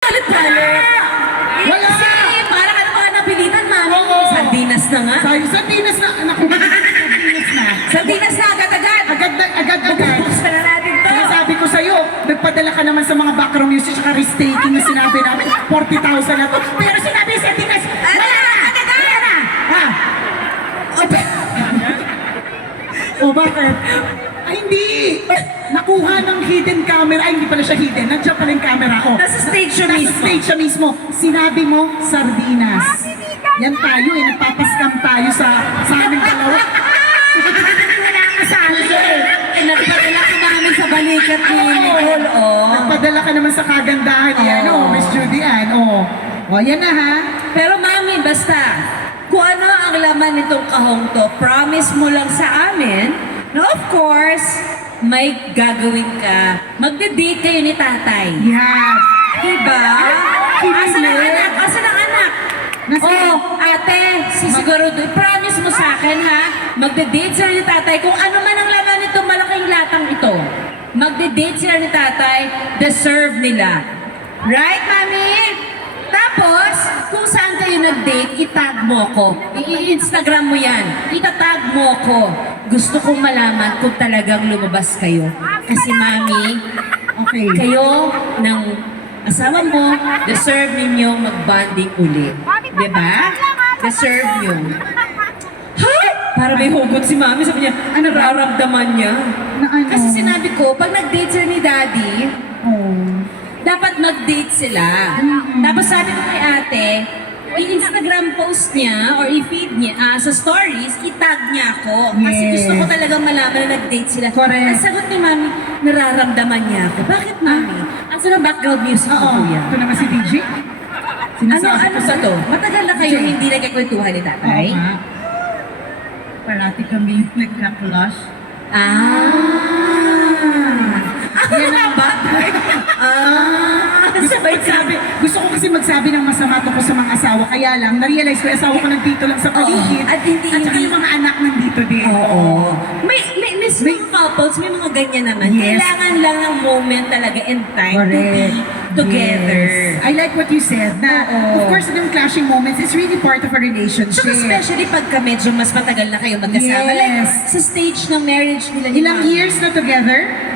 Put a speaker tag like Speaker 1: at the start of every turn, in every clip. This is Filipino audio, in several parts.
Speaker 1: Palit-palit.
Speaker 2: Wala!
Speaker 1: Kasi parang ano mga napilitan, mami.
Speaker 2: Oo.
Speaker 1: Sardinas na nga.
Speaker 2: Sardinas na, naku, sardinas na.
Speaker 1: Sardinas na agad-agad.
Speaker 2: Agad.
Speaker 1: Bubuksan na natin to.
Speaker 2: Sinasabi ko sa'yo, nagpadala ka naman sa mga background music at risk taking na sinabi namin, 40,000 na to. Pero sinabi sa sardinas, wala na! Wala na! Ha? O bakit? Ay hindi! Nakuha ng hidden camera. Ay hindi pala siya hidden. Nandiyan pala yung camera ko.
Speaker 1: Nasa stage siya
Speaker 2: Nasa
Speaker 1: mismo.
Speaker 2: stage siya mismo. Sinabi mo, sardinas. Yan tayo eh. Nagpapaskam tayo sa aming dalawa. Wala ka sa akin eh.
Speaker 1: Nagpadala ka namin sa balikat ni Nicole, oh.
Speaker 2: Nagpadala ka naman sa kagandahan yan, oh, Miss Judy Ann, oh. O, yan na ha.
Speaker 1: Pero mami, basta, kung ano ang laman nitong kahong to, promise mo lang sa amin na of course, may gagawin ka. Magde-date kayo ni tatay.
Speaker 2: Yan.
Speaker 1: Diba? Asan ang anak? Asan ang anak? Oh, ate, sisigurado, promise mo sa akin ha, magde-date sila ni tatay kung ano man ang laman nitong malaking latang ito. Magde-date sila ni tatay, deserve nila. Right, mami? Tapos, kung saan kayo nag-date, itag mo ko. I-Instagram mo yan. Itatag mo ko. Gusto kong malaman kung talagang lumabas kayo. Kasi mami,
Speaker 2: Okay.
Speaker 1: kayo ng asawa mo, deserve ninyo mag-bonding uli. Diba? Deserve nyo. Ha? Para may hugot si mami, sabi niya, nararamdaman niya.
Speaker 2: Na ano?
Speaker 1: Kasi sinabi ko, pag nag-date sila ni daddy,
Speaker 2: Oh.
Speaker 1: dapat mag-date sila. Tapos sabi ko kay ate, i-Instagram post niya or i-feed niya sa stories, itag niya ako. Kasi
Speaker 2: Yes.
Speaker 1: gusto ko talagang malaman na nag-date sila.
Speaker 2: Correct.
Speaker 1: Ang sagot ni mami, nararamdaman niya ako. Bakit mami? Asa ng background music ko
Speaker 2: Oo.
Speaker 1: kuya?
Speaker 2: Ito naman si DJ.
Speaker 1: Ano
Speaker 2: Sinasabi ko
Speaker 1: ba
Speaker 2: sa'yo.
Speaker 1: to? Matagal na kayo hindi nagkakwentuhan ni tatay?
Speaker 2: Oo nga.
Speaker 3: Parati kami nagka-clash.
Speaker 1: Yan ang batay.
Speaker 2: Gusto ko kasi magsabi ng masama tungkol sa mga asawa. Kaya lang, na-realize ko, yung asawa ko nandito lang sa paligid.
Speaker 1: At saka
Speaker 2: yung mga anak nandito din.
Speaker 1: Oo. May mga couples, may mga ganyan naman.
Speaker 2: Yes.
Speaker 1: Kailangan lang ng moment talaga and time to
Speaker 2: Correct.
Speaker 1: be together.
Speaker 2: Yes. I like what you said na,
Speaker 1: Oo.
Speaker 2: of course, yung clashing moments is really part of a relationship.
Speaker 1: Saka especially pagka medyo mas matagal na kayo magkasama.
Speaker 2: Yes.
Speaker 1: Like, sa stage ng marriage nila ni
Speaker 2: Ilang
Speaker 1: Mama.
Speaker 2: years na together?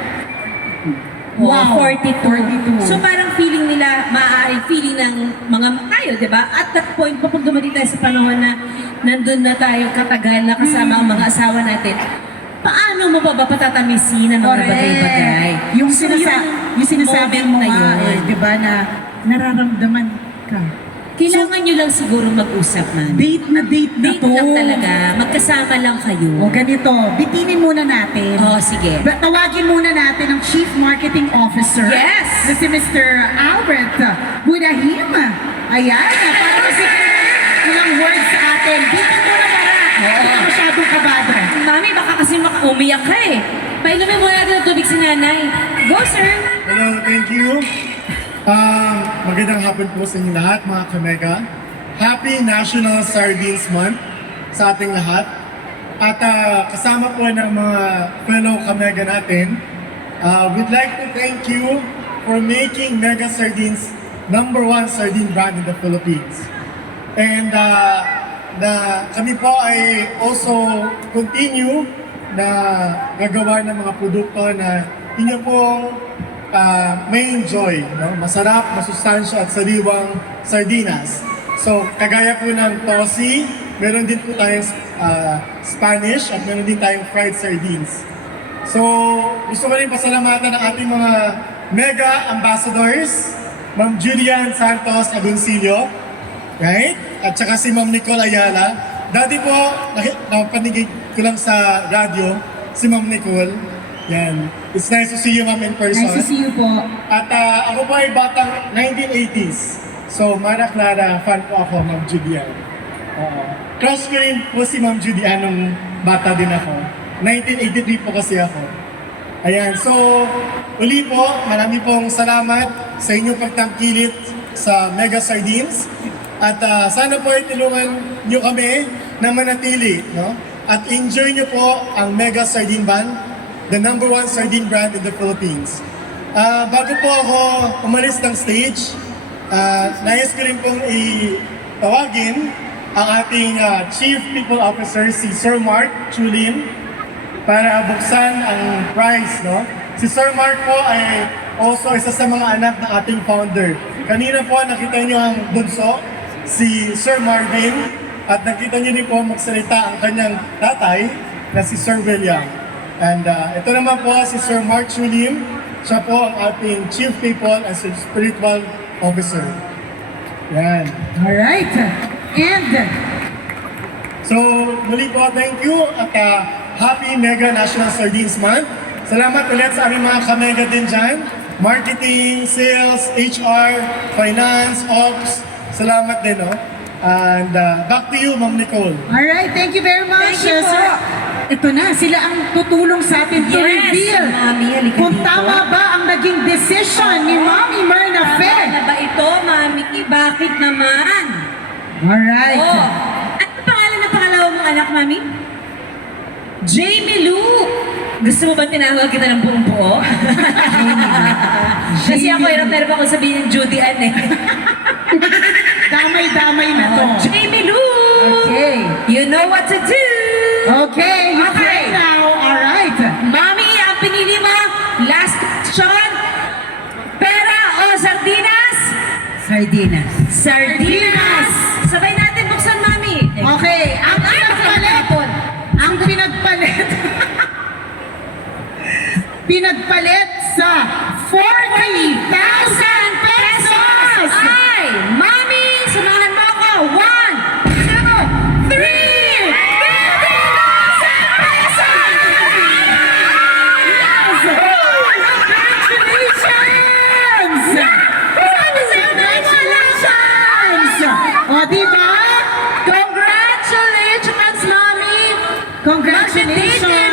Speaker 1: Wow, 42.
Speaker 2: 42.
Speaker 1: So parang feeling nila, maaaring feeling ng mga tayo, di ba? At that point, kapag dumating tayo sa panahon na nandun na tayo katagal na kasama ang mga asawa natin, paano mo pa ba patatamisin ang mga
Speaker 2: Correct.
Speaker 1: bagay-bagay?
Speaker 2: Yung,
Speaker 1: So,
Speaker 2: yung sinasabi
Speaker 1: moment
Speaker 2: mo
Speaker 1: na
Speaker 2: nga,
Speaker 1: yun.
Speaker 2: di ba, na nararamdaman ka.
Speaker 1: Kailangan nyo lang siguro mag-usap man.
Speaker 2: Date na
Speaker 1: Date
Speaker 2: to.
Speaker 1: lang talaga. Magkasama lang kayo.
Speaker 2: O ganito, bitinin muna natin.
Speaker 1: Oh, sige.
Speaker 2: Tawagin muna natin ang Chief Marketing Officer.
Speaker 1: Yes!
Speaker 2: Na si Mr. Albert Budahim. Ayan, para kasi ilang words sa atin. Bitin mo na para. Hindi ka masyadong kabado.
Speaker 1: Mami, baka kasi umiyak ka eh. Painumin mo natin ng tubig si nanay. Go, sir!
Speaker 4: Hello, thank you. Magandang hapon po sa inyo lahat, mga Kamega. Happy National Sardines Month sa ating lahat. At kasama po ng mga fellow Kamega natin, we'd like to thank you for making Mega Sardines #1 sardine brand in the Philippines. And kami po ay also continue na gagawa ng mga produkto na inyo pong may enjoy, no? Masarap, masustansya at sariwang sardinas. So, kagaya po ng tosi, meron din po tayong Spanish at meron din tayong fried sardines. So, gusto ko rin pasalamatan ng ating mga mega ambassadors, Ma'am Julian Santos Agoncillo, right? At saka si Ma'am Nicole Ayala. Dati po, napanigig ko lang sa radyo, si Ma'am Nicole. Yan. It's nice to see you, ma'am, in person.
Speaker 2: Nice to see you po.
Speaker 4: At ako po ay batang 1980s. So, Mara Clara, fan po ako, Ma'am Judian. Crush ko rin po si Ma'am Judian nung bata din ako. 1983 po kasi ako. Ayan, so, uli po, marami pong salamat sa inyong pagtangkilit sa Mega Sardines. At sana po ay tulungan nyo kami na manatili, no? At enjoy nyo po ang Mega Sardine Band, the #1 sardine brand in the Philippines. Bago po ako umalis ng stage, Nais ko rin pong itawagin ang ating Chief People Officer, si Sir Mark Chulin, para buksan ang prize, no? Si Sir Mark po ay also isa sa mga anak ng ating founder. Kanina po nakita niyo ang bunso, si Sir Marvin, at nakita niyo din po magsalita ang kanyang tatay na si Sir William. And ito naman po si Sir Mark Chulin, siya po ang ating Chief People and Spiritual Officer. Yan.
Speaker 2: Alright. And,
Speaker 4: So, muli po, thank you at Happy Mega National Sardines Month. Salamat ulit sa aming mga kamega din dyan. Marketing, sales, HR, finance, ops. Salamat din, no? And back to you, Ma'am Nicole.
Speaker 2: alright, thank you very much,
Speaker 1: Thank you po.
Speaker 2: sir. Ito na, sila ang tutulong sa atin to
Speaker 1: Yes,
Speaker 2: reveal
Speaker 1: Mami, halika
Speaker 2: kung
Speaker 1: dito.
Speaker 2: tama ba ang naging decision ni Mami Myrna
Speaker 1: Tama
Speaker 2: Fe.
Speaker 1: na ba ito, Mami Ki? Bakit naman?
Speaker 2: Alright.
Speaker 1: Oh, ano pangalan ng pangalawa mong anak, Mami? Jamie Lou. Gusto mo ba tinawag kita ng buong buo? Kasi ako hirap na hirap ako sabihin ng Judy Ann eh.
Speaker 2: Damay-damay na to.
Speaker 1: Jamie Lou!
Speaker 2: Okay.
Speaker 1: You know what to do!
Speaker 2: Okay, you
Speaker 1: Okay.
Speaker 2: play now. Alright.
Speaker 1: Mami, ang pinili mo, last question, pera o sardinas?
Speaker 2: Sardinas.
Speaker 1: Sardinas! Sabay natin buksan, Mami.
Speaker 2: Okay, ang pinagpalit. Ang pinagpalit. Pinagpalit sa 40,000 pesos.
Speaker 1: Ay! Mami! Samahan mo ako! 1, 2, 3! 50,000 pesos!
Speaker 2: Congratulations! O, diba?
Speaker 1: Congratulations, Mami!
Speaker 2: Congratulations!